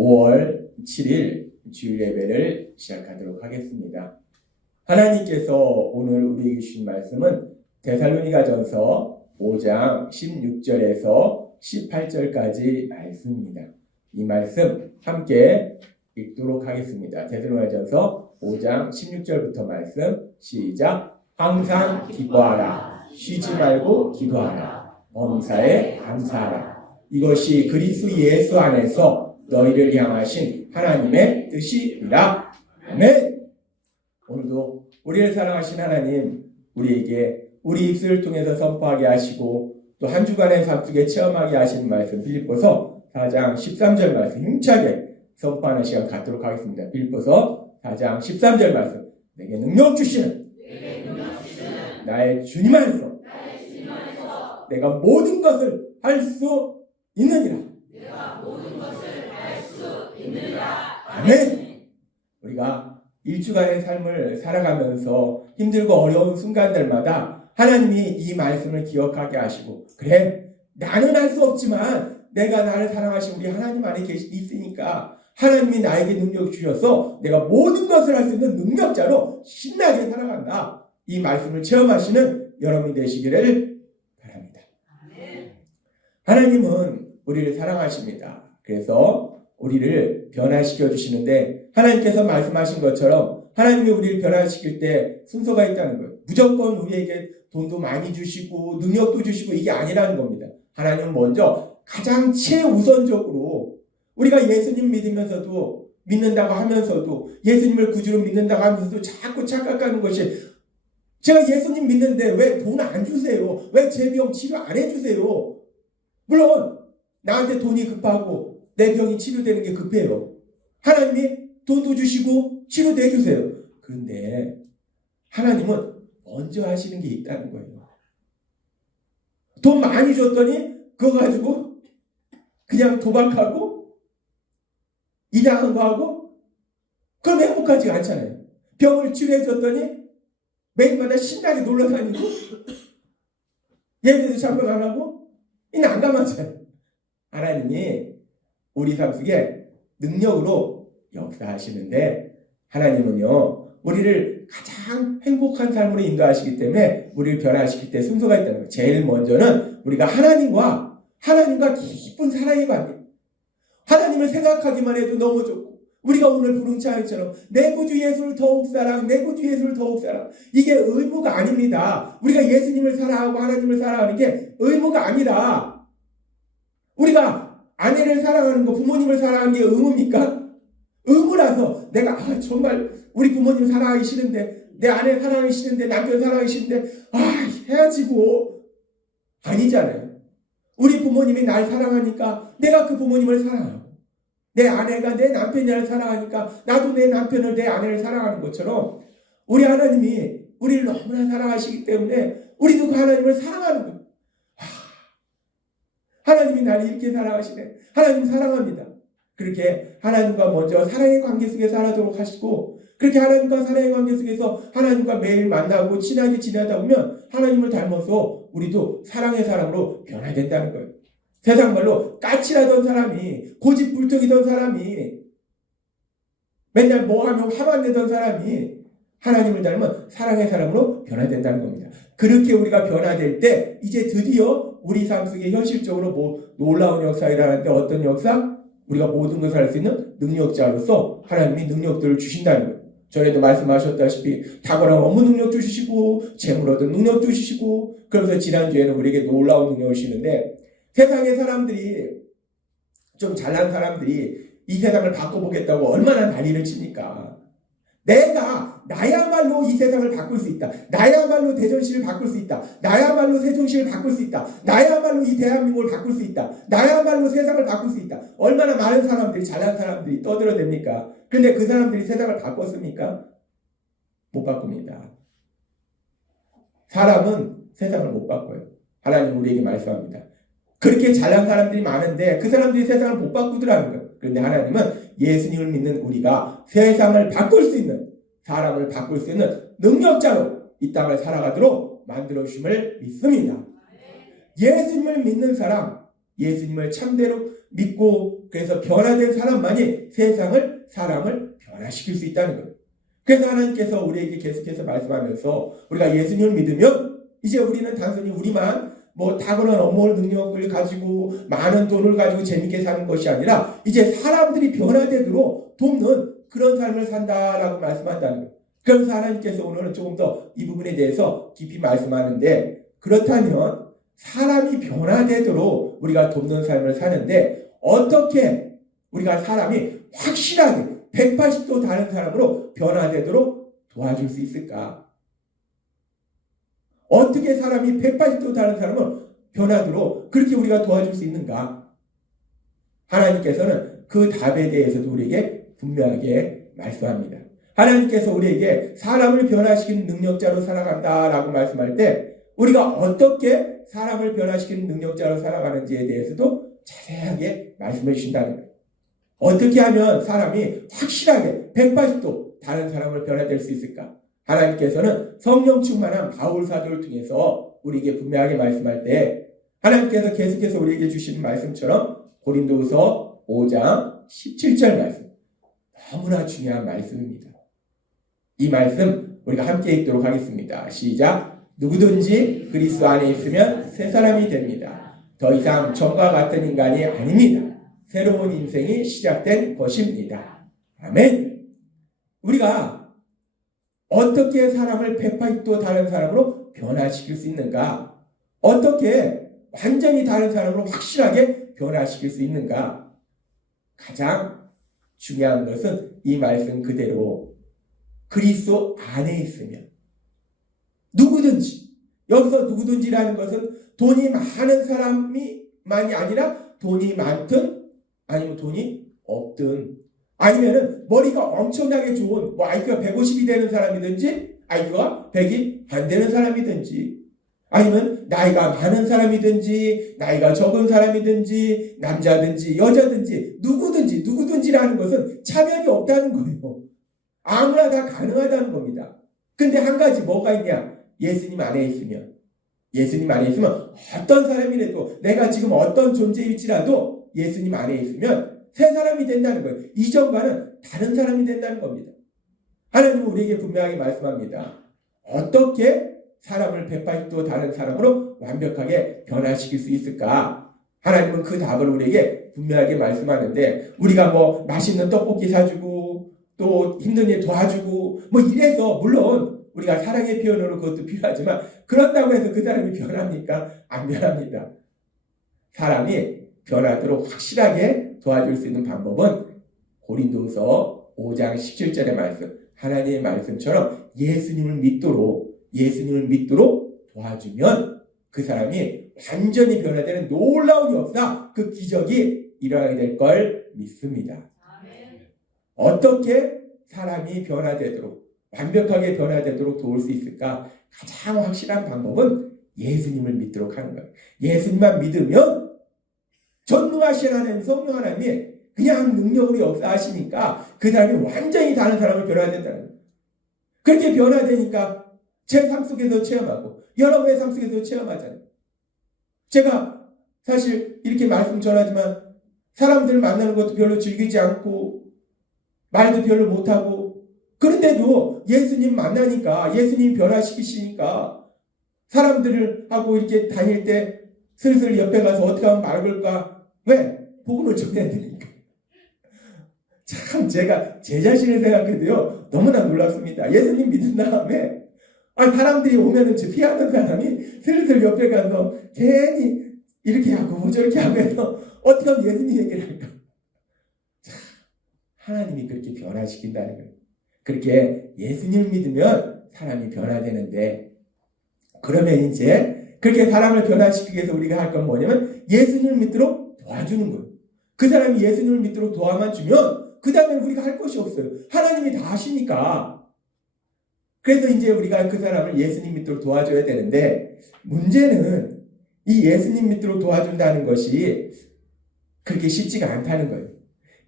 5월 7일 주일 예배를 시작하도록 하겠습니다. 하나님께서 오늘 우리에게 주신 말씀은 데살로니가전서 5장 16절에서 18절까지 말씀입니다. 이 말씀 함께 읽도록 하겠습니다. 데살로니가전서 5장 16절부터 말씀 시작. 항상 기뻐하라. 쉬지 말고 기도하라. 범사에 감사하라. 이것이 그리스도 예수 안에서 너희를 향하신 하나님의 뜻이니라. 아멘. 오늘도 우리를 사랑하신 하나님, 우리에게 우리 입술을 통해서 선포하게 하시고 또 한 주간의 삶 속에 체험하게 하시는 말씀 빌립보서 4장 13절 말씀 힘차게 선포하는 시간 갖도록 하겠습니다. 빌립보서 4장 13절 말씀. 내게 능력 주시는 나의 주님 안에서 내가 모든 것을 할 수 있느니라. 아멘. 우리가 일주간의 삶을 살아가면서 힘들고 어려운 순간들마다 하나님이 이 말씀을 기억하게 하시고, 그래, 나는 할 수 없지만 내가 나를 사랑하신 우리 하나님 안에 있으니까 하나님이 나에게 능력 주셔서 내가 모든 것을 할 수 있는 능력자로 신나게 살아간다. 이 말씀을 체험하시는 여러분이 되시기를 바랍니다. 하나님은 우리를 사랑하십니다. 그래서 우리를 변화시켜 주시는데, 하나님께서 말씀하신 것처럼 하나님이 우리를 변화시킬 때 순서가 있다는 거예요. 무조건 우리에게 돈도 많이 주시고 능력도 주시고 이게 아니라는 겁니다. 하나님은 먼저 가장 최우선적으로 우리가 예수님 믿는다고 하면서도 예수님을 구주로 믿는다고 하면서도 자꾸 착각하는 것이, 제가 예수님 믿는데 왜 돈 안 주세요? 왜 제 병 치료 안 해주세요? 물론 나한테 돈이 급하고 내 병이 치료되는 게 급해요. 하나님이 돈도 주시고 치료도 해주세요. 그런데 하나님은 먼저 하시는 게 있다는 거예요. 돈 많이 줬더니 그거 가지고 그냥 도박하고 이상한 거 하고 그럼 행복하지가 않잖아요. 병을 치료해줬더니 매일마다 신나게 놀러 다니고 예배도 참석 안 하고 이 난감하잖아요. 하나님이 우리 삶 속에 능력으로 역사하시는데, 하나님은요 우리를 가장 행복한 삶으로 인도하시기 때문에 우리를 변화시킬 때 순서가 있다는 거예요. 제일 먼저는 우리가 하나님과 깊은 사랑의 관계, 하나님을 생각하기만 해도 너무 좋고, 우리가 오늘 부른 찬양처럼 내 구주 예수를 더욱 사랑, 내 구주 예수를 더욱 사랑, 이게 의무가 아닙니다. 우리가 예수님을 사랑하고 하나님을 사랑하는 게 의무가 아니라, 우리가 아내를 사랑하는 거, 부모님을 사랑하는 게 의무입니까? 의무라서 내가 정말 우리 부모님 사랑하기 싫은데, 내 아내 사랑하기 싫은데, 남편 사랑하기 싫은데 해야지 뭐. 아니잖아요. 우리 부모님이 날 사랑하니까 내가 그 부모님을 사랑하고, 내 아내가 내 남편이 나를 사랑하니까 나도 내 남편을, 내 아내를 사랑하는 것처럼 우리 하나님이 우리를 너무나 사랑하시기 때문에 우리도 그 하나님을 사랑하는 거예요. 하나님이 나를 이렇게 사랑하시네. 하나님 사랑합니다. 그렇게 하나님과 먼저 사랑의 관계 속에 살아도록 하시고, 그렇게 하나님과 사랑의 관계 속에서 하나님과 매일 만나고 친하게 지내다 보면 하나님을 닮아서 우리도 사랑의 사람으로 변화된다는 거예요. 세상 말로 까칠하던 사람이, 고집불통이던 사람이, 맨날 뭐 하면 화만 내던 사람이 하나님을 닮은 사랑의 사람으로 변화된다는 겁니다. 그렇게 우리가 변화될 때 이제 드디어 우리 삶 속에 현실적으로 놀라운 역사가 일어나는데, 어떤 역사? 우리가 모든 것을 할 수 있는 능력자로서 하나님이 능력들을 주신다는 거예요. 전에도 말씀하셨다시피 탁월한 업무 능력 주시고 재물 얻은 능력 주시고, 그러면서 지난주에는 우리에게 놀라운 능력을 주시는데, 세상의 사람들이, 좀 잘난 사람들이 이 세상을 바꿔보겠다고 얼마나 난리를 칩니까? 나야말로 이 세상을 바꿀 수 있다. 나야말로 대전시를 바꿀 수 있다. 나야말로 세종시를 바꿀 수 있다. 나야말로 이 대한민국을 바꿀 수 있다. 나야말로 세상을 바꿀 수 있다. 얼마나 많은 사람들이, 잘난 사람들이 떠들어댑니까? 근데 그 사람들이 세상을 바꿨습니까? 못 바꿉니다. 사람은 세상을 못 바꿔요. 하나님 우리에게 말씀합니다. 그렇게 잘난 사람들이 많은데 그 사람들이 세상을 못 바꾸더라는 거예요. 그런데 하나님은 예수님을 믿는 우리가 세상을 바꿀 수 있는, 사람을 바꿀 수 있는 능력자로 이 땅을 살아가도록 만들어주심을 믿습니다. 예수님을 믿는 사람, 예수님을 참대로 믿고 그래서 변화된 사람만이 사람을 변화시킬 수 있다는 거예요. 그래서 하나님께서 우리에게 계속해서 말씀하면서 우리가 예수님을 믿으면 이제 우리는 단순히 우리만 탁월한 업무 능력을 가지고 많은 돈을 가지고 재밌게 사는 것이 아니라 이제 사람들이 변화되도록 돕는 그런 삶을 산다라고 말씀한다는 거예요. 그래서 하나님께서 오늘은 조금 더 이 부분에 대해서 깊이 말씀하는데, 그렇다면 사람이 변화되도록 우리가 돕는 삶을 사는데 어떻게 우리가 사람이 확실하게 180도 다른 사람으로 변화되도록 도와줄 수 있을까? 어떻게 사람이 180도 다른 사람을 변화도록 그렇게 우리가 도와줄 수 있는가? 하나님께서는 그 답에 대해서도 우리에게 분명하게 말씀합니다. 하나님께서 우리에게 사람을 변화시키는 능력자로 살아간다라고 말씀할 때 우리가 어떻게 사람을 변화시키는 능력자로 살아가는지에 대해서도 자세하게 말씀해 주신다는 거예요. 어떻게 하면 사람이 확실하게 180도 다른 사람을 변화될 수 있을까? 하나님께서는 성령 충만한 바울 사도를 통해서 우리에게 분명하게 말씀할 때 하나님께서 계속해서 우리에게 주시는 말씀처럼 고린도후서 5장 17절 말씀, 너무나 중요한 말씀입니다. 이 말씀 우리가 함께 읽도록 하겠습니다. 시작. 누구든지 그리스도 안에 있으면 새 사람이 됩니다. 더 이상 전과 같은 인간이 아닙니다. 새로운 인생이 시작된 것입니다. 아멘. 우리가 어떻게 사람을 180도 다른 사람으로 변화시킬 수 있는가? 어떻게 완전히 다른 사람으로 확실하게 변화시킬 수 있는가? 가장 중요한 것은 이 말씀 그대로 그리스도 안에 있으면 누구든지, 여기서 누구든지라는 것은 돈이 많은 사람이만이 아니라 돈이 많든 아니면 돈이 없든 아니면은 머리가 엄청나게 좋은 IQ가 150이 되는 사람이든지 IQ가 100이 안 되는 사람이든지 아니면 나이가 많은 사람이든지 나이가 적은 사람이든지 남자든지 여자든지 누구든지라는 것은 차별이 없다는 거예요. 아무나 다 가능하다는 겁니다. 근데 한 가지 뭐가 있냐? 예수님 안에 있으면 어떤 사람이라도 내가 지금 어떤 존재일지라도 예수님 안에 있으면 새 사람이 된다는 거예요. 이전과는 다른 사람이 된다는 겁니다. 하나님은 우리에게 분명하게 말씀합니다. 어떻게 사람을 180도 다른 사람으로 완벽하게 변화시킬 수 있을까? 하나님은 그 답을 우리에게 분명하게 말씀하는데 우리가 맛있는 떡볶이 사주고 또 힘든 일 도와주고 이래서 물론 우리가 사랑의 표현으로 그것도 필요하지만 그렇다고 해서 그 사람이 변합니까? 안 변합니다. 사람이 변하도록 확실하게 도와줄 수 있는 방법은 고린도후서 5장 17절의 말씀, 하나님의 말씀처럼 예수님을 믿도록 도와주면 그 사람이 완전히 변화되는 놀라운 역사, 그 기적이 일어나게 될 걸 믿습니다. 어떻게 사람이 변화되도록 완벽하게 변화되도록 도울 수 있을까? 가장 확실한 방법은 예수님을 믿도록 하는 거예요. 예수님만 믿으면 전능하신 하나님, 성령 하나님이 그냥 능력으로 역사하시니까 그 사람이 완전히 다른 사람을 변화된다는 거예요. 그렇게 변화되니까 제 삶 속에서 체험하고 여러분의 삶 속에서 체험하잖아요. 제가 사실 이렇게 말씀 전하지만 사람들 만나는 것도 별로 즐기지 않고 말도 별로 못하고 그런데도 예수님 만나니까 예수님 변화시키시니까 사람들을 하고 이렇게 다닐 때 슬슬 옆에 가서 어떻게 하면 말을 걸까? 왜? 복음을 전해야 되니까. 참 제가 제 자신을 생각해도요 너무나 놀랍습니다. 예수님 믿은 다음에 사람들이 오면은 피하는 사람이 슬슬 옆에 가서 괜히 이렇게 하고 저렇게 하고 해서 어떻게 하면 예수님 얘기를 할까? 하나님이 그렇게 변화시킨다는 거예요. 그렇게 예수님을 믿으면 사람이 변화되는데 그러면 이제 그렇게 사람을 변화시키기 위해서 우리가 할 건 뭐냐면 예수님을 믿도록 도와주는 거예요. 그 사람이 예수님을 믿도록 도와만 주면 그 다음에 우리가 할 것이 없어요. 하나님이 다 하시니까. 그래서 이제 우리가 그 사람을 예수님 믿도록 도와줘야 되는데 문제는 이 예수님 믿도록 도와준다는 것이 그렇게 쉽지가 않다는 거예요.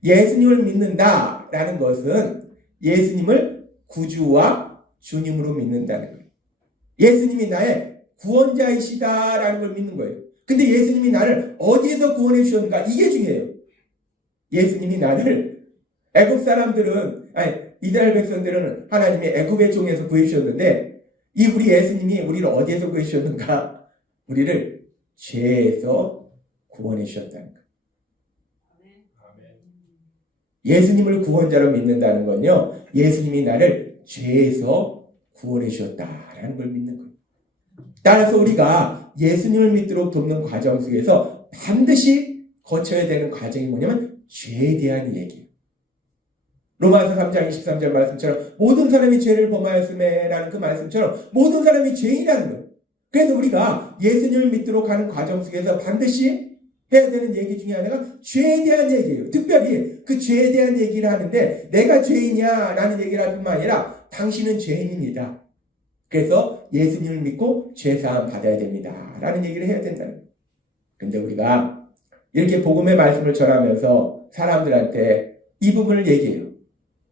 예수님을 믿는다라는 것은 예수님을 구주와 주님으로 믿는다는 거예요. 예수님이 나의 구원자이시다라는 걸 믿는 거예요. 근데 예수님이 나를 어디에서 구원해 주셨는가? 이게 중요해요. 예수님이 나를 애굽 사람들은 이스라엘 백성들은 하나님의 애굽의 종에서 구해주셨는데 이 우리 예수님이 우리를 어디에서 구해주셨는가? 우리를 죄에서 구원해 주셨다는 거예요. 예수님을 구원자로 믿는다는 건요, 예수님이 나를 죄에서 구원해 주셨다라는 걸 믿는 거예요. 따라서 우리가 예수님을 믿도록 돕는 과정 속에서 반드시 거쳐야 되는 과정이 뭐냐면 죄에 대한 얘기예요. 로마서 3장 23절 말씀처럼 모든 사람이 죄를 범하였음에 라는 그 말씀처럼 모든 사람이 죄인이라는 거예요. 그래서 우리가 예수님을 믿도록 하는 과정 속에서 반드시 해야 되는 얘기 중에 하나가 죄에 대한 얘기예요. 특별히 그 죄에 대한 얘기를 하는데 내가 죄인이야라는 얘기를 할 뿐만 아니라 당신은 죄인입니다. 그래서 예수님을 믿고 죄사함 받아야 됩니다. 라는 얘기를 해야 된다는 거예요. 근데 우리가 이렇게 복음의 말씀을 전하면서 사람들한테 이 부분을 얘기해요.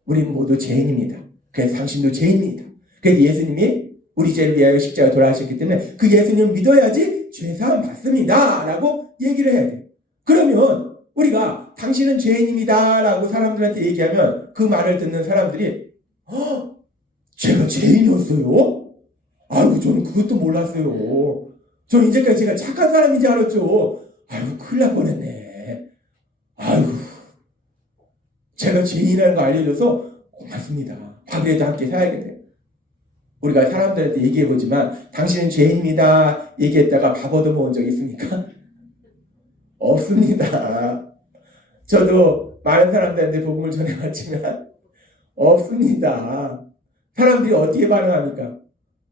우리는 모두 죄인입니다. 그래서 당신도 죄인입니다. 그래서 예수님이 우리 죄를 위하여 십자가에 돌아가셨기 때문에 그 예수님을 믿어야지 죄사함 받습니다. 라고 얘기를 해야 돼요. 그러면 우리가 당신은 죄인입니다. 라고 사람들한테 얘기하면 그 말을 듣는 사람들이 제가 죄인이었어요? 아이고 저는 그것도 몰랐어요. 저는 이제까지 제가 착한 사람인지 알았죠. 아이고 큰일 날 뻔했네. 아이고 제가 죄인이라는 거 알려줘서 고맙습니다. 밥에도 함께 사야겠네요. 우리가 사람들한테 얘기해보지만 당신은 죄인입니다. 얘기했다가 밥 얻어먹은 적 있습니까? 없습니다. 저도 많은 사람들한테 복음을 전해왔지만 없습니다. 사람들이 어떻게 반응합니까?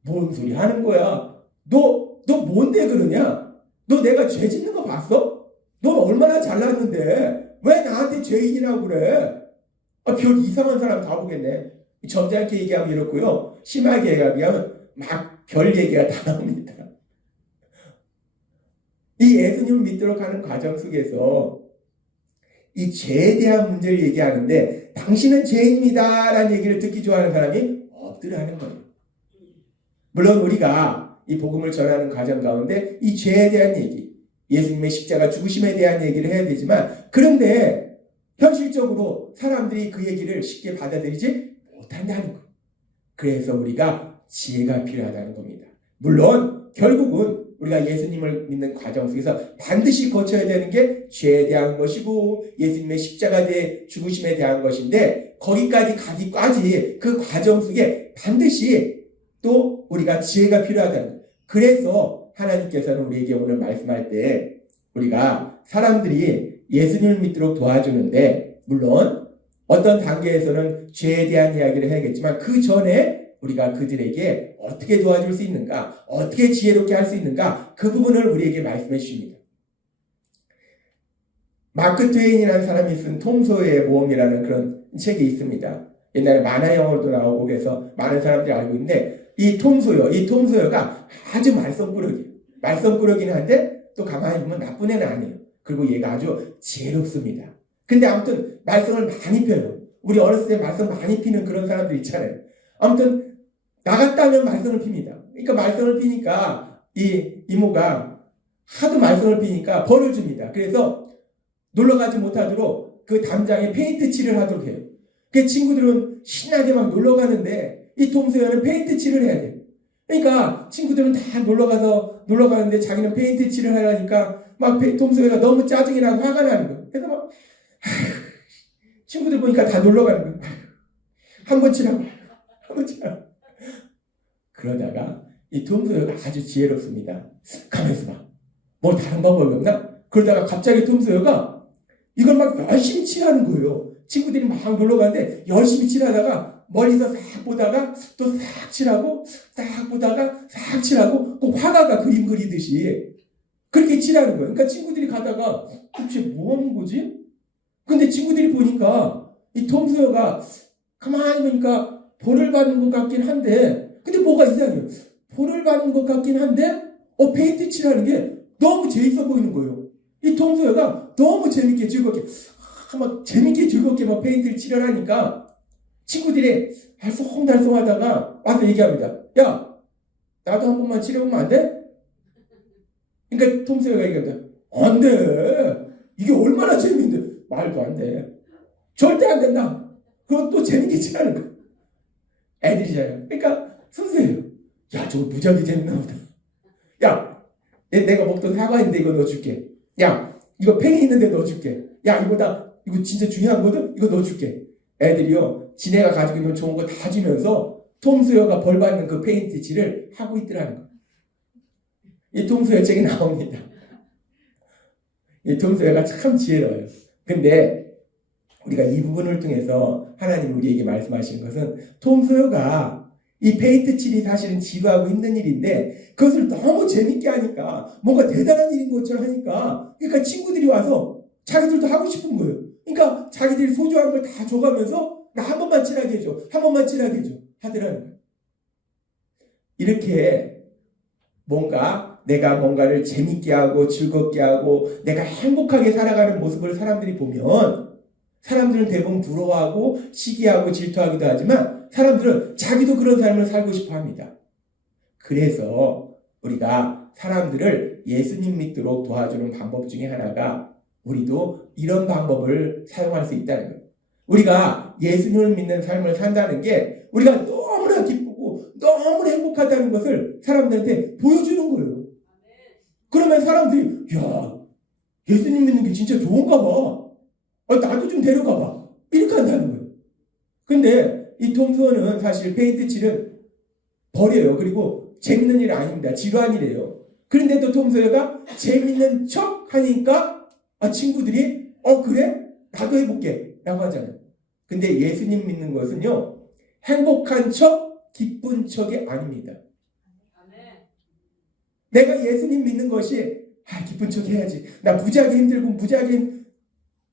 뭔 소리 하는 거야? 너 뭔데 그러냐? 너 내가 죄 짓는 거 봤어? 너 얼마나 잘났는데 왜 나한테 죄인이라고 그래? 별 이상한 사람 다 보겠네. 점잖게 얘기하면 이렇고요. 심하게 얘기하면 막 별 얘기가 다 나옵니다. 이 예수님을 믿도록 하는 과정 속에서 이 죄에 대한 문제를 얘기하는데 당신은 죄인입니다 라는 얘기를 듣기 좋아하는 사람이 없더라는 거예요. 물론 우리가 이 복음을 전하는 과정 가운데 이 죄에 대한 얘기, 예수님의 십자가 죽으심에 대한 얘기를 해야 되지만 그런데 현실적으로 사람들이 그 얘기를 쉽게 받아들이지 못한다는 거예요. 그래서 우리가 지혜가 필요하다는 겁니다. 물론 결국은 우리가 예수님을 믿는 과정 속에서 반드시 거쳐야 되는 게 죄에 대한 것이고 예수님의 십자가의 죽으심에 대한 것인데 거기까지 가기까지 그 과정 속에 반드시 또 우리가 지혜가 필요하다는 거예요. 그래서 하나님께서는 우리에게 오늘 말씀할 때 우리가 사람들이 예수님을 믿도록 도와주는데 물론 어떤 단계에서는 죄에 대한 이야기를 해야겠지만 그 전에 우리가 그들에게 어떻게 도와줄 수 있는가, 어떻게 지혜롭게 할 수 있는가 그 부분을 우리에게 말씀해 주십니다. 마크 트웨인이라는 사람이 쓴 톰 소여의 모험이라는 그런 책이 있습니다. 옛날에 만화 영화로도 나오고 그래서 많은 사람들이 알고 있는데 이 톰 소여가 아주 말썽꾸러기는 한데 또 가만히 보면 나쁜 애는 아니에요. 그리고 얘가 아주 지혜롭습니다. 근데 아무튼 말썽을 많이 펴요. 우리 어렸을 때 말썽 많이 피는 그런 사람들 있잖아요. 아무튼 나갔다면 말썽을 핍니다. 그러니까 말썽을 피니까 이 이모가 하도 말썽을 피니까 벌을 줍니다. 그래서 놀러가지 못하도록 그 담장에 페인트 칠을 하도록 해요. 그 친구들은 신나게 막 놀러가는데 이 톰 소여는 페인트 칠을 해야 돼요. 그러니까 친구들은 다 놀러가는데 자기는 페인트 칠을 하려니까 막 톰 소여가 너무 짜증이 나고 화가 나는 거예요. 그래서 막 친구들 보니까 다 놀러가는 거예요. 한 번 칠하고 그러다가 이 톰 소여가 아주 지혜롭습니다. 가만있어 봐. 뭐 다른 방법이 없나? 그러다가 갑자기 톰 소여가 이걸 막 열심히 칠하는 거예요. 친구들이 막 놀러 가는데 열심히 칠하다가 멀리서 싹 보다가 또 싹 칠하고 싹 보다가 싹 칠하고 꼭 화가가 그림 그리듯이 그렇게 칠하는 거예요. 그러니까 친구들이 가다가 도대체 뭐 하는 거지? 근데 친구들이 보니까 이 톰 소여가 가만히 보니까 벌을 받는 것 같긴 한데 근데 뭐가 이상해요. 벌을 받는 것 같긴 한데 페인트 칠하는 게 너무 재밌어 보이는 거예요. 이 톰 소여가 너무 재밌게 즐겁게 막 페인트를 칠하니까 친구들이 알쏭달쏭하다가 와서 얘기합니다. 야, 나도 한 번만 칠해보면 안 돼? 그러니까 톰 소여가 얘기합니다. 안 돼. 이게 얼마나 재밌는데. 말도 안 돼. 절대 안 된다. 그건 또 재밌게 지나는 거야. 애들이잖아요. 그러니까 선생님, 야, 저거 무지하게 재밌나 보다. 야, 내가 먹던 사과 있는데 이거 넣어줄게. 야, 이거 팽이 있는데 넣어줄게. 야, 이거 진짜 중요한 거든? 이거 넣어줄게. 애들이요, 지네가 가지고 있는 좋은 거 다 주면서 톰 소여가 벌 받는 그 페인트 칠을 하고 있더라는 거야. 이 톰 소여 책이 나옵니다. 이 톰 소여가 참 지혜로워요. 근데 우리가 이 부분을 통해서 하나님 우리에게 말씀하시는 것은 톰 소여가 이 페인트 칠이 사실은 지루하고 힘든 일인데 그것을 너무 재밌게 하니까 뭔가 대단한 일인 것처럼 하니까 그러니까 친구들이 와서 자기들도 하고 싶은 거예요. 그러니까 자기들이 소중한 걸 다 줘가면서 나 한 번만 칠하게 해줘. 한 번만 칠하게 해줘. 하더라는 거예요. 이렇게 내가 뭔가를 재밌게 하고 즐겁게 하고 내가 행복하게 살아가는 모습을 사람들이 보면 사람들은 대부분 부러워하고 시기하고 질투하기도 하지만 사람들은 자기도 그런 삶을 살고 싶어 합니다. 그래서 우리가 사람들을 예수님 믿도록 도와주는 방법 중에 하나가 우리도 이런 방법을 사용할 수 있다는 거예요. 우리가 예수님을 믿는 삶을 산다는 게 우리가 너무나 기쁘고 너무나 행복하다는 것을 사람들한테 보여주는 거예요. 그러면 사람들이 야, 예수님 믿는 게 진짜 좋은가 봐. 나도 좀 데려가 봐. 이렇게 한다는 거예요. 근데 이 톰 소여는 사실 페인트 칠은 버려요. 그리고 재밌는 일 아닙니다. 지루한 일이에요. 그런데도 톰 소여가 재밌는 척 하니까 친구들이 그래? 나도 해볼게 라고 하잖아요. 근데 예수님 믿는 것은요, 행복한 척, 기쁜 척이 아닙니다. 내가 예수님 믿는 것이 기쁜 척 해야지. 나 무지하게 힘들고 무지하게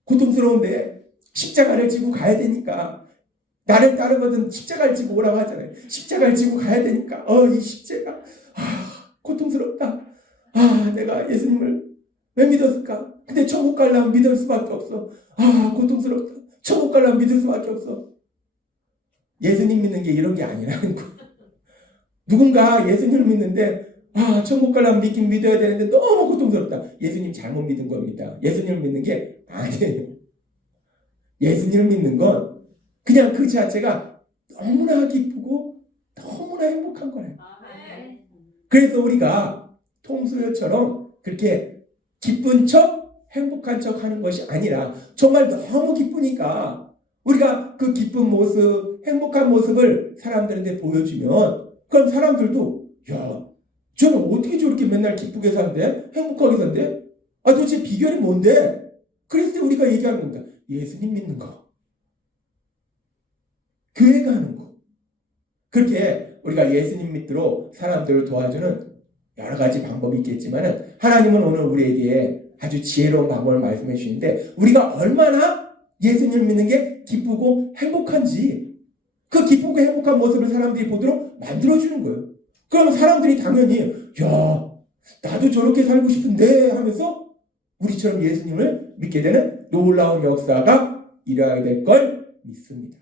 고통스러운데 십자가를 지고 가야 되니까 나를 따르거든 십자가를 지고 오라고 하잖아요. 십자가를 지고 가야 되니까 이 십자가 고통스럽다. 내가 예수님을 왜 믿었을까? 근데 천국 가려면 믿을 수밖에 없어. 고통스럽다. 천국 가려면 믿을 수밖에 없어. 예수님 믿는 게 이런 게 아니라는 거. 누군가 예수님을 믿는데 천국 가려면 믿긴 믿어야 되는데 너무 고통스럽다. 예수님 잘못 믿은 겁니다. 예수님을 믿는 게 아니에요. 예수님을 믿는 건 그냥 그 자체가 너무나 기쁘고 너무나 행복한 거예요. 그래서 우리가 톰 소여처럼 그렇게 기쁜 척, 행복한 척 하는 것이 아니라 정말 너무 기쁘니까 우리가 그 기쁜 모습, 행복한 모습을 사람들한테 보여주면 그럼 사람들도 야, 쟤는 어떻게 저렇게 맨날 기쁘게 산대? 행복하게 산대? 도대체 비결이 뭔데? 그래서 우리가 얘기하는 겁니다. 예수님 믿는 거. 교회 가는 거. 그렇게 우리가 예수님 믿도록 사람들을 도와주는 여러 가지 방법이 있겠지만 하나님은 오늘 우리에게 아주 지혜로운 방법을 말씀해 주시는데 우리가 얼마나 예수님을 믿는 게 기쁘고 행복한지 그 기쁘고 행복한 모습을 사람들이 보도록 만들어주는 거예요. 그럼 사람들이 당연히 야, 나도 저렇게 살고 싶은데 하면서 우리처럼 예수님을 믿게 되는 놀라운 역사가 일어나게 될 걸 믿습니다.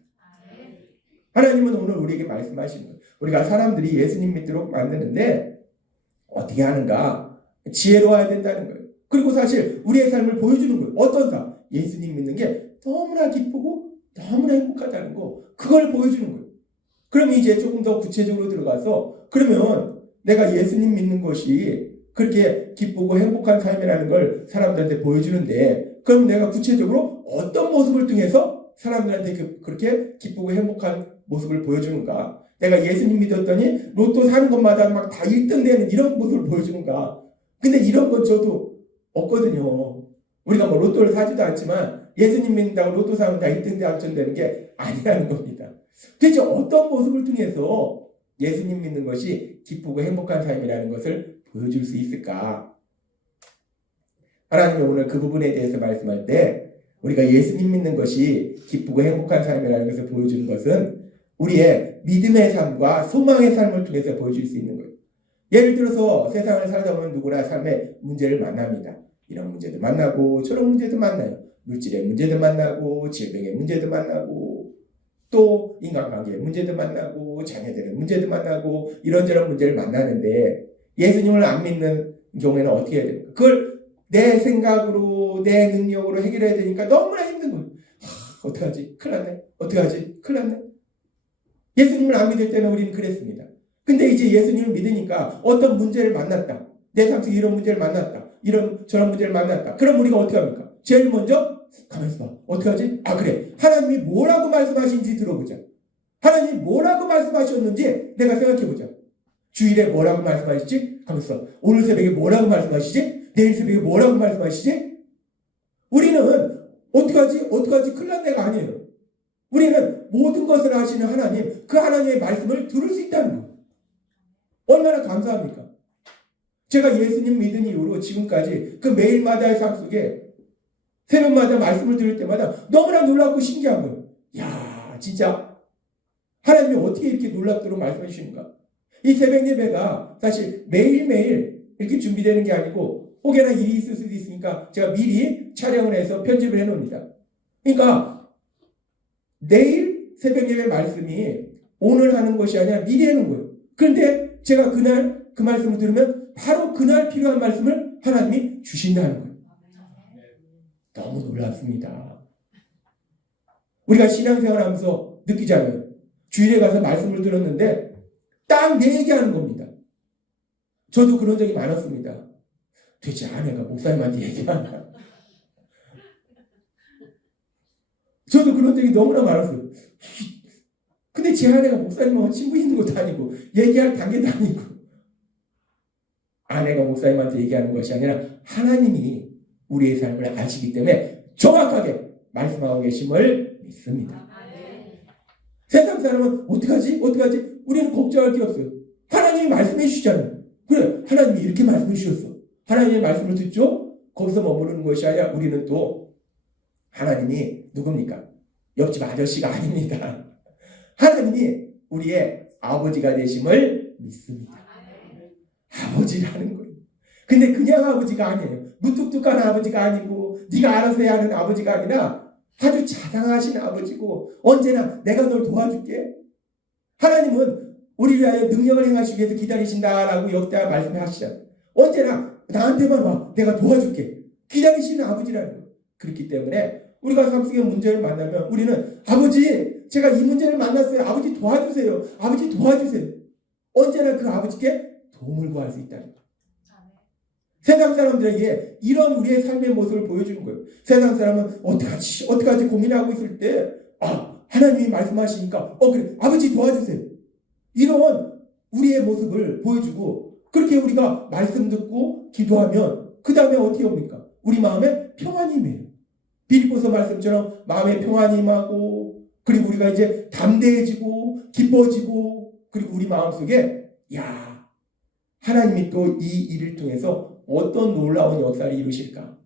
하나님은 오늘 우리에게 말씀하시는 거예요. 우리가 사람들이 예수님 믿도록 만드는데 어떻게 하는가? 지혜로워야 된다는 거예요. 그리고 사실 우리의 삶을 보여주는 거예요. 어떤 삶? 예수님 믿는 게 너무나 기쁘고 너무나 행복하다는 거. 그걸 보여주는 거예요. 그럼 이제 조금 더 구체적으로 들어가서 그러면 내가 예수님 믿는 것이 그렇게 기쁘고 행복한 삶이라는 걸 사람들한테 보여주는데 그럼 내가 구체적으로 어떤 모습을 통해서 사람들한테 그렇게 기쁘고 행복한 모습을 보여주는가? 내가 예수님 믿었더니 로또 사는 것마다 막 다 1등 되는 이런 모습을 보여주는가? 근데 이런 건 저도 없거든요. 우리가 뭐 로또를 사지도 않지만 예수님 믿는다고 로또 사면 다 1등 당첨되는 게 아니라는 겁니다. 대체 어떤 모습을 통해서 예수님 믿는 것이 기쁘고 행복한 삶이라는 것을 보여줄 수 있을까? 하나님이 오늘 그 부분에 대해서 말씀할 때 우리가 예수님 믿는 것이 기쁘고 행복한 삶이라는 것을 보여주는 것은 우리의 믿음의 삶과 소망의 삶을 통해서 보여줄 수 있는 거예요. 예를 들어서 세상을 살다 보면 누구나 삶의 문제를 만납니다. 이런 문제도 만나고 저런 문제도 만나요. 물질의 문제도 만나고 질병의 문제도 만나고 또 인간관계의 문제도 만나고 자녀들의 문제도 만나고 이런저런 문제를 만나는데 예수님을 안 믿는 경우에는 어떻게 해야 됩니까? 그걸 내 생각으로 내 능력으로 해결해야 되니까 너무나 힘든 거예요. 어떡하지? 큰일 났네. 어떡하지? 큰일 났네. 예수님을 안 믿을 때는 우리는 그랬습니다. 근데 이제 예수님을 믿으니까 어떤 문제를 만났다. 내 삶 속에 이런 문제를 만났다. 이런 저런 문제를 만났다. 그럼 우리가 어떻게 합니까? 제일 먼저 가만히 있어 봐. 어떻게 하지? 그래. 하나님이 뭐라고 말씀하신지 들어보자. 하나님이 뭐라고 말씀하셨는지 내가 생각해보자. 주일에 뭐라고 말씀하시지? 가만히 있어. 오늘 새벽에 뭐라고 말씀하시지? 내일 새벽에 뭐라고 말씀하시지? 우리는 어떡하지? 큰일 난 데가 아니에요. 우리는 모든 것을 하시는 하나님, 그 하나님의 말씀을 들을 수 있다는 거예요. 얼마나 감사합니까? 제가 예수님 믿은 이후로 지금까지 그 매일마다의 삶 속에 새벽마다 말씀을 들을 때마다 너무나 놀랍고 신기한 거예요. 야, 진짜 하나님이 어떻게 이렇게 놀랍도록 말씀해 주시는가? 이 새벽 예배가 사실 매일매일 이렇게 준비되는 게 아니고 혹여나 일이 있을 수도 있으니까 제가 미리 촬영을 해서 편집을 해놓습니다. 그러니까 내일 새벽 예배 말씀이 오늘 하는 것이 아니라 미리 하는 거예요. 그런데 제가 그날 그 말씀을 들으면 바로 그날 필요한 말씀을 하나님이 주신다는 거예요. 너무 놀랍습니다. 우리가 신앙생활 하면서 느끼잖아요. 주일에 가서 말씀을 들었는데 딱 내 얘기하는 겁니다. 저도 그런 적이 많았습니다. 도대체 아내가 목사님한테 얘기하나? 저도 그런 적이 너무나 많았어요. 근데 제 아내가 목사님하고 친구 있는 것도 아니고 얘기할 단계도 아니고 아내가 목사님한테 얘기하는 것이 아니라 하나님이 우리의 삶을 아시기 때문에 정확하게 말씀하고 계심을 믿습니다. 세상 사람은 어떡하지? 우리는 걱정할 게 없어요. 하나님이 말씀해 주시잖아요. 그래, 하나님이 이렇게 말씀해 주셨어. 하나님의 말씀을 듣죠? 거기서 머무르는 것이 아니라 우리는 또 하나님이 누굽니까? 옆집 아저씨가 아닙니다. 하나님이 우리의 아버지가 되심을 믿습니다. 아버지라는 거예요. 근데 그냥 아버지가 아니에요. 무뚝뚝한 아버지가 아니고 네가 알아서 해야 하는 아버지가 아니라 아주 자상하신 아버지고 언제나 내가 널 도와줄게. 하나님은 우리 위하여 능력을 행하시기 위해서 기다리신다라고 역대하 말씀하시잖아요. 언제나 나한테만 와. 내가 도와줄게. 기다리시는 아버지라는 거예요. 그렇기 때문에 우리가 삶 속에 문제를 만나면 우리는 아버지 제가 이 문제를 만났어요. 아버지 도와주세요. 아버지 도와주세요. 언제나 그 아버지께 도움을 구할 수 있다는 거예요. 세상 사람들에게 이런 우리의 삶의 모습을 보여주는 거예요. 세상 사람은 어떡하지 고민하고 있을 때 하나님이 말씀하시니까 그래 아버지 도와주세요. 이런 우리의 모습을 보여주고 그렇게 우리가 말씀 듣고 기도하면 그 다음에 어떻게 옵니까? 우리 마음에 평안이 임해요. 빌립보서 말씀처럼 마음에 평안이 임하고 그리고 우리가 이제 담대해지고 기뻐지고 그리고 우리 마음속에 하나님이 또 이 일을 통해서 어떤 놀라운 역사를 이루실까?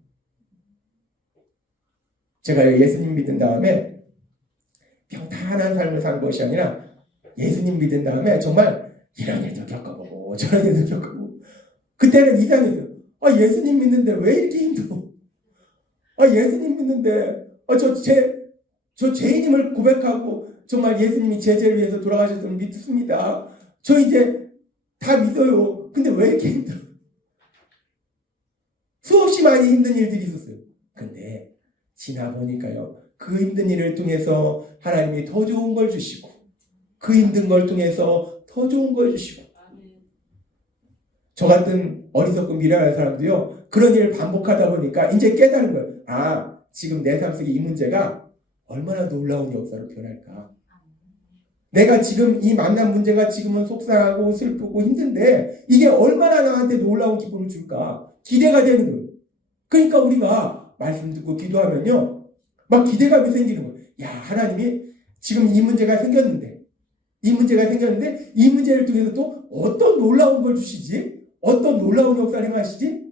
제가 예수님 믿은 다음에 평탄한 삶을 산 것이 아니라 예수님 믿은 다음에 정말 이런 일도 겪어보고 저런 일도 겪어보고 그때는 이상했어요. 예수님 믿는데 왜 이렇게 힘들어? 예수님 믿는데 저 죄인임을 고백하고 정말 예수님이 제 죄를 위해서 돌아가셨음을 믿습니다. 저 이제 다 믿어요. 근데 왜 이렇게 힘들어? 수없이 많이 힘든 일들이 있었어요. 근데 지나보니까요. 그 힘든 일을 통해서 하나님이 더 좋은 걸 주시고 그 힘든 걸 통해서 더 좋은 걸 주시고 저 같은 어리석고 미련한 사람도요. 그런 일을 반복하다 보니까 이제 깨달은 거예요. 지금 내 삶 속에 이 문제가 얼마나 놀라운 역사로 변할까. 내가 지금 이 만난 문제가 지금은 속상하고 슬프고 힘든데 이게 얼마나 나한테 놀라운 기쁨을 줄까 기대가 되는 거예요. 그러니까 우리가 말씀 듣고 기도하면요 막 기대감이 생기는 거예요. 하나님이 지금 이 문제가 생겼는데 이 문제를 통해서 또 어떤 놀라운 걸 주시지? 어떤 놀라운 역사를 행하시지?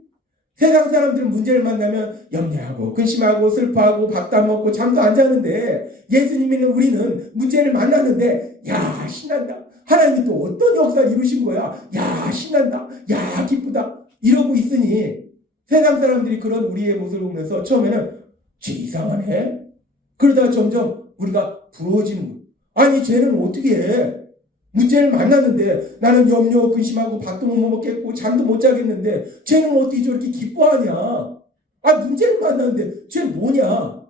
세상 사람들은 문제를 만나면 염려하고 근심하고 슬퍼하고 밥도 안 먹고 잠도 안 자는데 예수님이는 우리는 문제를 만났는데 신난다. 하나님이 또 어떤 역사를 이루신 거야. 신난다. 기쁘다. 이러고 있으니 세상 사람들이 그런 우리의 모습을 보면서 처음에는 쟤 이상하네. 그러다가 점점 우리가 부러워지는 거야. 아니 쟤는 어떻게 해. 문제를 만났는데 나는 염려 근심하고 밥도 못 먹겠고 잠도 못 자겠는데 쟤는 어떻게 저렇게 기뻐하냐. 문제를 만났는데 쟤 뭐냐?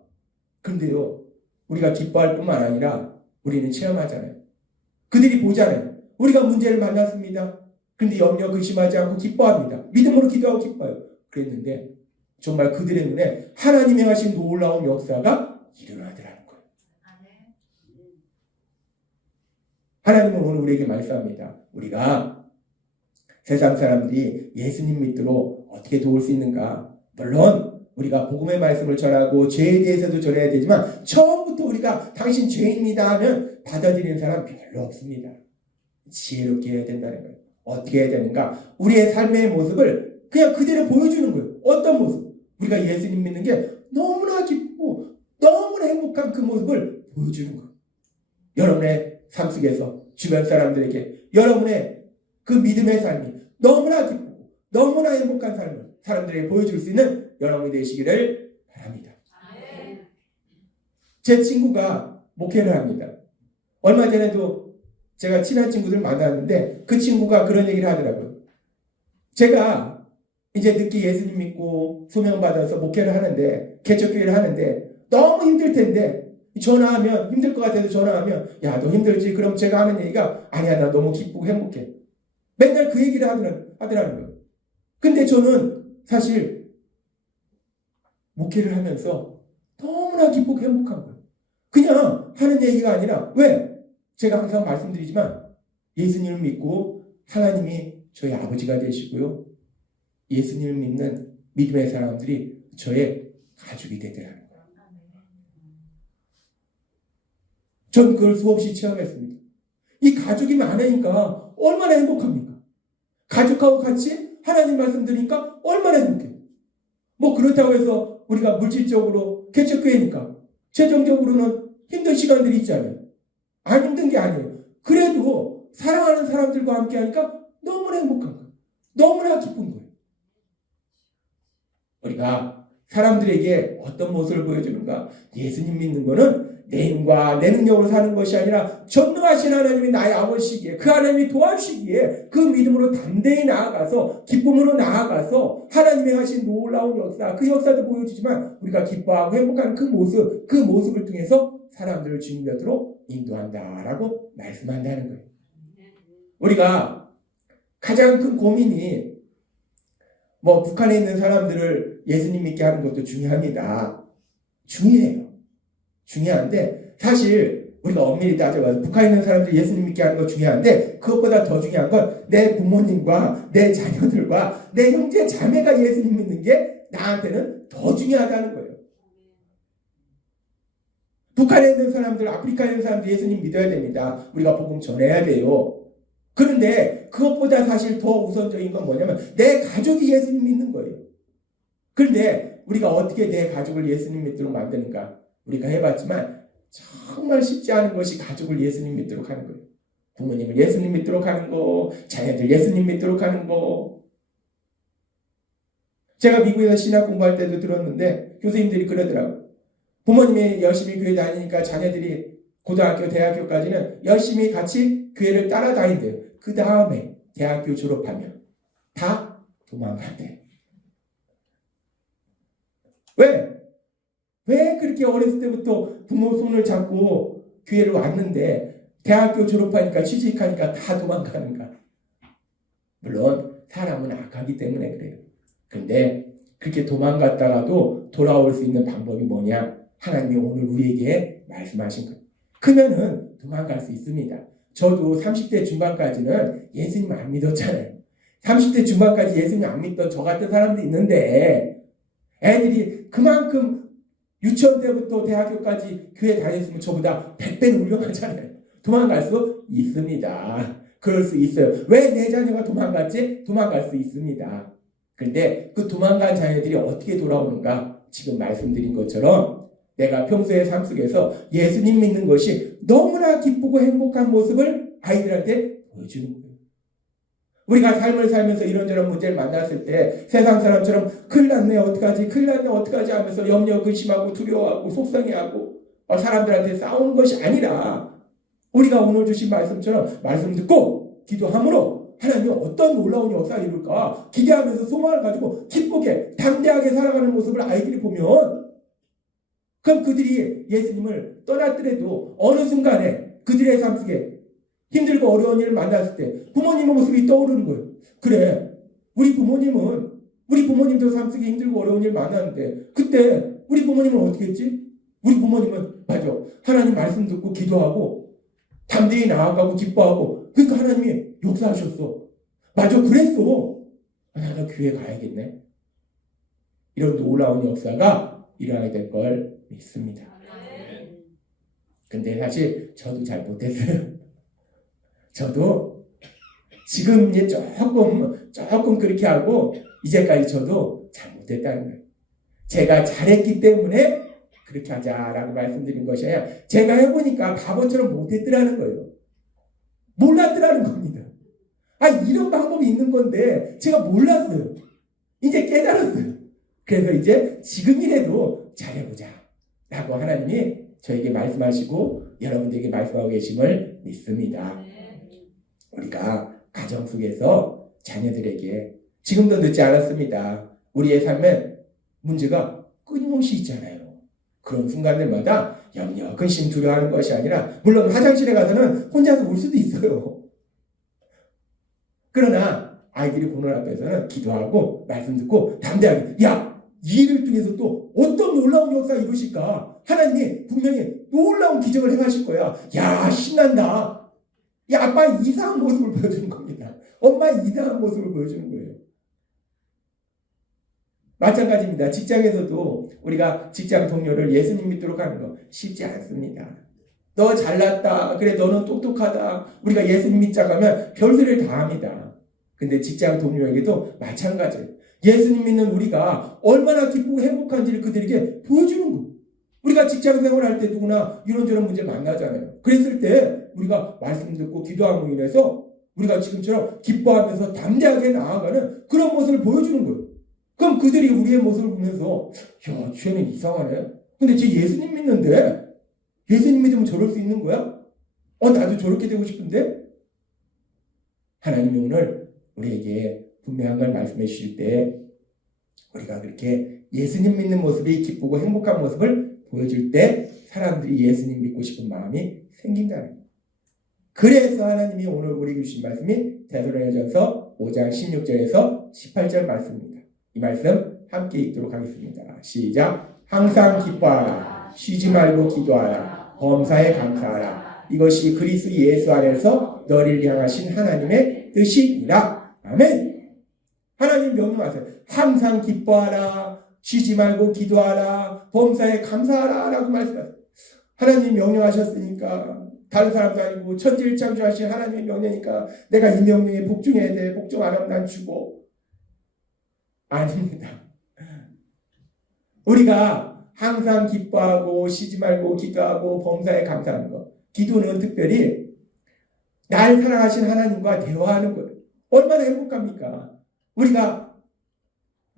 근데요, 우리가 기뻐할 뿐만 아니라 우리는 체험하잖아요. 그들이 보잖아요. 우리가 문제를 만났습니다. 근데 염려 근심하지 않고 기뻐합니다. 믿음으로 기도하고 기뻐요. 그랬는데 정말 그들의 눈에 하나님이 하신 놀라운 역사가 일어나더라는 거예요. 하나님은 오늘 우리에게 말씀합니다. 우리가 세상 사람들이 예수님 믿도록 어떻게 도울 수 있는가? 물론 우리가 복음의 말씀을 전하고 죄에 대해서도 전해야 되지만 처음부터 우리가 당신 죄인이다 하면 받아들이는 사람 별로 없습니다. 지혜롭게 해야 된다는 거예요. 어떻게 해야 되는가? 우리의 삶의 모습을 그냥 그대로 보여주는 거예요. 어떤 모습? 우리가 예수님 믿는 게 너무나 기쁘고 너무나 행복한 그 모습을 보여주는 거예요. 여러분의 삶 속에서 주변 사람들에게 여러분의 그 믿음의 삶이 너무나 기쁘고 너무나 행복한 삶을 사람들에게 보여줄 수 있는 여러분이 되시기를 바랍니다. 제 친구가 목회를 합니다. 얼마 전에도 제가 친한 친구들 만났는데 그 친구가 그런 얘기를 하더라고요. 제가 이제 늦게 예수님 믿고 소명받아서 목회를 하는데 개척교회를 하는데 너무 힘들 텐데 전화하면 힘들 것 같아서 전화하면 야, 너 힘들지? 그럼 제가 하는 얘기가 아니야, 나 너무 기쁘고 행복해. 맨날 그 얘기를 하더라는 거예요. 근데 저는 사실 목회를 하면서 너무나 기쁘고 행복한 거예요. 그냥 하는 얘기가 아니라 왜? 제가 항상 말씀드리지만 예수님을 믿고 하나님이 저희 아버지가 되시고요. 예수님을 믿는 믿음의 사람들이 저의 가족이 되더라는 거예요. 전 그걸 수없이 체험했습니다. 이 가족이 많으니까 얼마나 행복합니까? 가족하고 같이 하나님 말씀 들으니까 얼마나 행복해요. 뭐 그렇다고 해서 우리가 물질적으로 개척교회니까 재정적으로는 힘든 시간들이 있잖아요. 안 힘든 게 아니에요. 그래도 사랑하는 사람들과 함께 하니까 너무나 행복한 거예요. 너무나 기쁜 거예요. 우리가 사람들에게 어떤 모습을 보여주는가? 예수님 믿는 거는 내 힘과 내 능력으로 사는 것이 아니라 전능하신 하나님이 나의 아버지시기에 그 하나님이 도와주시기에 그 믿음으로 담대히 나아가서 기쁨으로 나아가서 하나님이 하신 놀라운 역사, 그 역사도 보여주지만 우리가 기뻐하고 행복한 그 모습을 통해서 사람들을 주님 곁으로 인도한다라고 말씀한다는 거예요. 우리가 가장 큰 고민이 뭐 북한에 있는 사람들을 예수님 믿게 하는 것도 중요합니다. 중요해요. 중요한데 사실 우리가 엄밀히 따져봐서 북한에 있는 사람들 예수님 믿게 하는 거 중요한데 그것보다 더 중요한 건 내 부모님과 내 자녀들과 내 형제 자매가 예수님 믿는 게 나한테는 더 중요하다는 거예요. 북한에 있는 사람들, 아프리카에 있는 사람들 예수님 믿어야 됩니다. 우리가 복음 전해야 돼요. 그런데 그것보다 사실 더 우선적인 건 뭐냐면 내 가족이 예수님 믿는 거예요. 그런데 우리가 어떻게 내 가족을 예수님 믿도록 만드는가? 우리가 해봤지만 정말 쉽지 않은 것이 가족을 예수님 믿도록 하는 거예요. 부모님을 예수님 믿도록 하는 거, 자녀들 예수님 믿도록 하는 거. 제가 미국에서 신학 공부할 때도 들었는데 교수님들이 그러더라고요. 부모님이 열심히 교회 다니니까 자녀들이 고등학교, 대학교까지는 열심히 같이 교회를 따라다닌대요. 그 다음에 대학교 졸업하면 다 도망간대요. 왜 그렇게 어렸을 때부터 부모 손을 잡고 교회를 왔는데 대학교 졸업하니까 취직하니까 다 도망가는가? 물론 사람은 악하기 때문에 그래요. 근데 그렇게 도망갔다가도 돌아올 수 있는 방법이 뭐냐? 하나님이 오늘 우리에게 말씀하신 거예요. 크면은 도망갈 수 있습니다. 저도 30대 중반까지는 예수님 안 믿었잖아요. 30대 중반까지 예수님 안 믿던 저 같은 사람도 있는데 애들이 그만큼 유치원 때부터 대학교까지 교회 다녔으면 저보다 100배는 훌륭하잖아요. 도망갈 수 있습니다. 그럴 수 있어요. 왜 내 자녀가 도망갔지? 도망갈 수 있습니다. 그런데 그 도망간 자녀들이 어떻게 돌아오는가? 지금 말씀드린 것처럼 내가 평소의 삶 속에서 예수님 믿는 것이 너무나 기쁘고 행복한 모습을 아이들한테 보여주는 거예요. 우리가 삶을 살면서 이런저런 문제를 만났을 때 세상 사람처럼 큰일 났네 어떡하지 하면서 염려 근심하고 두려워하고 속상해하고 사람들한테 싸우는 것이 아니라 우리가 오늘 주신 말씀처럼 말씀 듣고 기도함으로 하나님이 어떤 놀라운 역사를 이룰까 기대하면서 소망을 가지고 기쁘게 담대하게 살아가는 모습을 아이들이 보면, 그럼 그들이 예수님을 떠났더라도 어느 순간에 그들의 삶 속에 힘들고 어려운 일을 만났을 때 부모님의 모습이 떠오르는 거예요. 그래, 우리 부모님도 삶 속에 힘들고 어려운 일을 만났는데 그때 우리 부모님은 어떻게 했지? 우리 부모님은 맞아, 하나님 말씀 듣고 기도하고 담대히 나아가고 기뻐하고, 그러니까 하나님이 역사하셨어. 맞아, 그랬어. 나 교회 가야겠네. 이런 놀라운 역사가 일어나게 될 걸 믿습니다. 근데 사실 저도 잘 못했어요. 저도 지금 이제 조금 그렇게 하고 이제까지 저도 잘 못했다는 거예요. 제가 잘했기 때문에 그렇게 하자라고 말씀드린 것이 아니라 제가 해보니까 바보처럼 못했더라는 거예요. 몰랐더라는 겁니다. 이런 방법이 있는 건데 제가 몰랐어요. 이제 깨달았어요. 그래서 이제 지금이라도 잘해보자 라고 하나님이 저에게 말씀하시고 여러분들에게 말씀하고 계심을 믿습니다. 우리가 가정 속에서 자녀들에게 지금도 늦지 않았습니다. 우리의 삶에 문제가 끊임없이 있잖아요. 그런 순간들마다 염려, 근심, 두려워하는 것이 아니라, 물론 화장실에 가서는 혼자서 울 수도 있어요. 그러나 아이들이 보는 앞에서는 기도하고 말씀 듣고 담대하게, 이 일을 통해서 또 어떤 놀라운 역사 이루실까? 하나님이 분명히 놀라운 기적을 행하실 거야. 신난다. 아빠의 이상한 모습을 보여주는 겁니다. 엄마의 이상한 모습을 보여주는 거예요. 마찬가지입니다. 직장에서도 우리가 직장 동료를 예수님 믿도록 하는 거 쉽지 않습니다. 너 잘났다. 그래, 너는 똑똑하다. 우리가 예수님 믿자고 하면 별소리를 다 합니다. 근데 직장 동료에게도 마찬가지예요. 예수님 믿는 우리가 얼마나 기쁘고 행복한지를 그들에게 보여주는 거. 우리가 직장 생활할 때 누구나 이런저런 문제 만나잖아요. 그랬을 때 우리가 말씀 듣고 기도함으로 인해서 우리가 지금처럼 기뻐하면서 담대하게 나아가는 그런 모습을 보여주는 거예요. 그럼 그들이 우리의 모습을 보면서 쟤는 이상하네. 근데 쟤 예수님 믿는데 예수님 믿으면 저럴 수 있는 거야? 나도 저렇게 되고 싶은데? 하나님이 오늘 우리에게 분명한 걸 말씀해 주실 때 우리가 그렇게 예수님 믿는 모습이 기쁘고 행복한 모습을 보여줄 때 사람들이 예수님 믿고 싶은 마음이 생긴다는 거예요. 그래서 하나님이 오늘 우리에게 주신 말씀이 데살로니가전서 5장 16절에서 18절 말씀입니다. 이 말씀 함께 읽도록 하겠습니다. 시작. 항상 기뻐하라. 쉬지 말고 기도하라. 범사에 감사하라. 이것이 그리스도 예수 안에서 너를 향하신 하나님의 뜻이니라. 아멘. 하나님 명령하세요. 항상 기뻐하라. 쉬지 말고 기도하라. 범사에 감사하라 라고 말씀하세요. 하나님 명령하셨으니까, 다른 사람도 아니고 천지를 창조하신 하나님의 명령이니까 내가 이 명령에 복종해야 돼. 복종 안 하면 난 죽어. 아닙니다. 우리가 항상 기뻐하고 쉬지 말고 기도하고 범사에 감사하는 것. 기도는 특별히 날 사랑하신 하나님과 대화하는 거예요. 얼마나 행복합니까? 우리가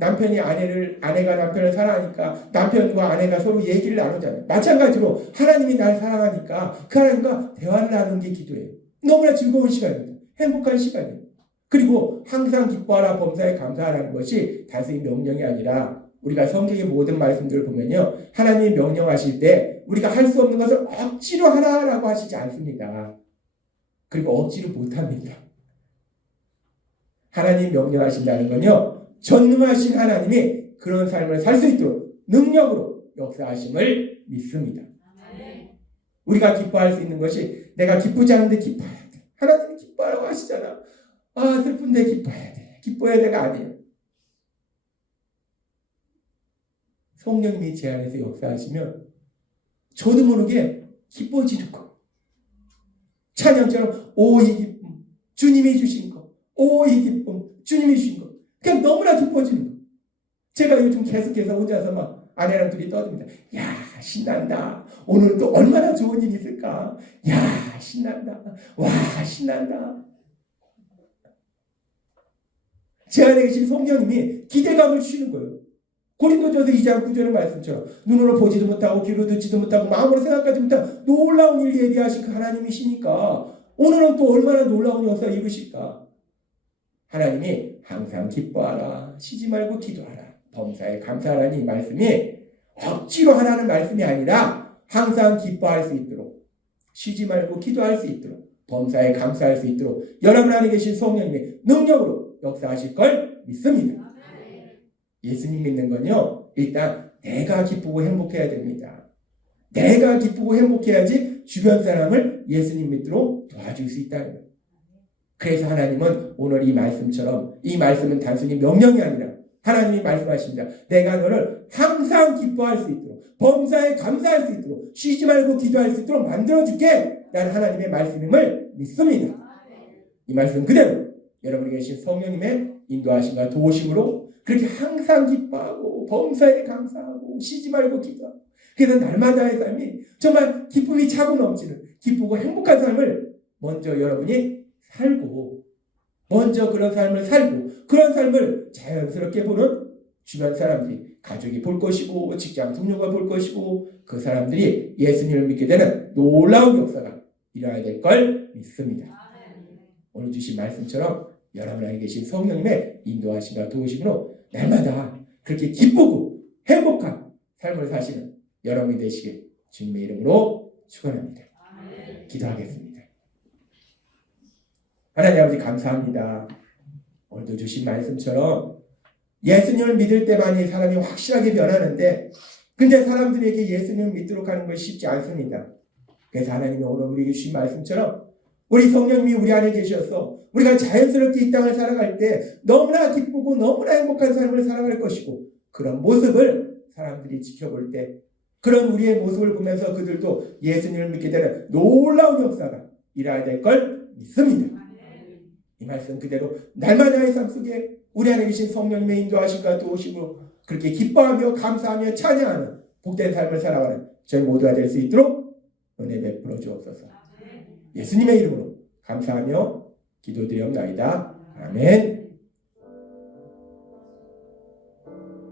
아내가 남편을 사랑하니까 남편과 아내가 서로 얘기를 나누잖아요. 마찬가지로 하나님이 날 사랑하니까 그 하나님과 대화를 나누는 게 기도예요. 너무나 즐거운 시간입니다. 행복한 시간이에요. 그리고 항상 기뻐하라 범사에 감사하라는 것이 단순히 명령이 아니라 우리가 성경의 모든 말씀들을 보면요, 하나님이 명령하실 때 우리가 할 수 없는 것을 억지로 하라라고 하시지 않습니다. 그리고 억지로 못합니다. 하나님 명령하신다는 건요, 전능하신 하나님이 그런 삶을 살 수 있도록 능력으로 역사하심을 믿습니다. 우리가 기뻐할 수 있는 것이 내가 기쁘지 않은데 기뻐해야 돼. 하나님이 기뻐하라고 하시잖아. 슬픈데 기뻐해야 돼. 기뻐해야 돼가 아니에요. 성령님이 제 안에서 역사하시면 저도 모르게 기뻐지는 거. 찬양처럼 오 이 기쁨 주님이 주신 거. 오 이 기쁨 주님이 주신 거. 그냥 너무나 기뻐지는 거. 제가 요즘 계속해서 혼자서 막 아내랑 둘이 떠듭니다. 신난다. 오늘 또 얼마나 좋은 일이 있을까. 신난다. 신난다. 제 안에 계신 성령님이 기대감을 주시는 거예요. 고린도전서 2장 9절의 말씀처럼 눈으로 보지도 못하고 귀로 듣지도 못하고 마음으로 생각하지 못한 놀라운 일 예비하신 그 하나님이시니까 오늘은 또 얼마나 놀라운 역사를 이루실까. 하나님이 항상 기뻐하라, 쉬지 말고 기도하라, 범사에 감사하라는 이 말씀이 억지로 하라는 말씀이 아니라 항상 기뻐할 수 있도록, 쉬지 말고 기도할 수 있도록, 범사에 감사할 수 있도록 여러분 안에 계신 성령님의 능력으로 역사하실 걸 믿습니다. 예수님 믿는 건요, 일단 내가 기쁘고 행복해야 됩니다. 내가 기쁘고 행복해야지 주변 사람을 예수님 믿도록 도와줄 수 있다는 거예요. 그래서 하나님은 오늘 이 말씀처럼, 이 말씀은 단순히 명령이 아니라 하나님이 말씀하십니다. 내가 너를 항상 기뻐할 수 있도록, 범사에 감사할 수 있도록, 쉬지 말고 기도할 수 있도록 만들어줄게 라는 하나님의 말씀임을 믿습니다. 이 말씀 그대로 여러분이 계신 성령님의 인도하심과 도우심으로 그렇게 항상 기뻐하고 범사에 감사하고 쉬지 말고 기도하고, 그래서 날마다의 삶이 정말 기쁨이 차고 넘치는 기쁘고 행복한 삶을 먼저 여러분이 살고, 먼저 그런 삶을 살고, 그런 삶을 자연스럽게 보는 주변 사람들이, 가족이 볼 것이고 직장 동료가 볼 것이고 그 사람들이 예수님을 믿게 되는 놀라운 역사가 일어나야 될 걸 믿습니다. 오늘 주신 말씀처럼 여러분 안에 계신 성령님의 인도하심과 도우심으로 날마다 그렇게 기쁘고 행복한 삶을 사시는 여러분이 되시길 주님의 이름으로 축원합니다. 기도하겠습니다. 하나님 아버지 감사합니다. 오늘도 주신 말씀처럼 예수님을 믿을 때만이 사람이 확실하게 변하는데, 근데 사람들에게 예수님을 믿도록 하는 것이 쉽지 않습니다. 그래서 하나님이 오늘 우리에게 주신 말씀처럼 우리 성령님이 우리 안에 계셔서 우리가 자연스럽게 이 땅을 살아갈 때 너무나 기쁘고 너무나 행복한 삶을 살아갈 것이고, 그런 모습을 사람들이 지켜볼 때 그런 우리의 모습을 보면서 그들도 예수님을 믿게 되는 놀라운 역사가 일어나야 될 걸 믿습니다. 이 말씀 그대로 날마다의 삶 속에 우리 안에 계신 성령님의 인도하심과 도우심으로 그렇게 기뻐하며 감사하며 찬양하는 복된 삶을 살아가는 저희 모두가 될 수 있도록 은혜 베풀어 주옵소서. 예수님의 이름으로 감사하며 기도드리옵나이다. 아멘.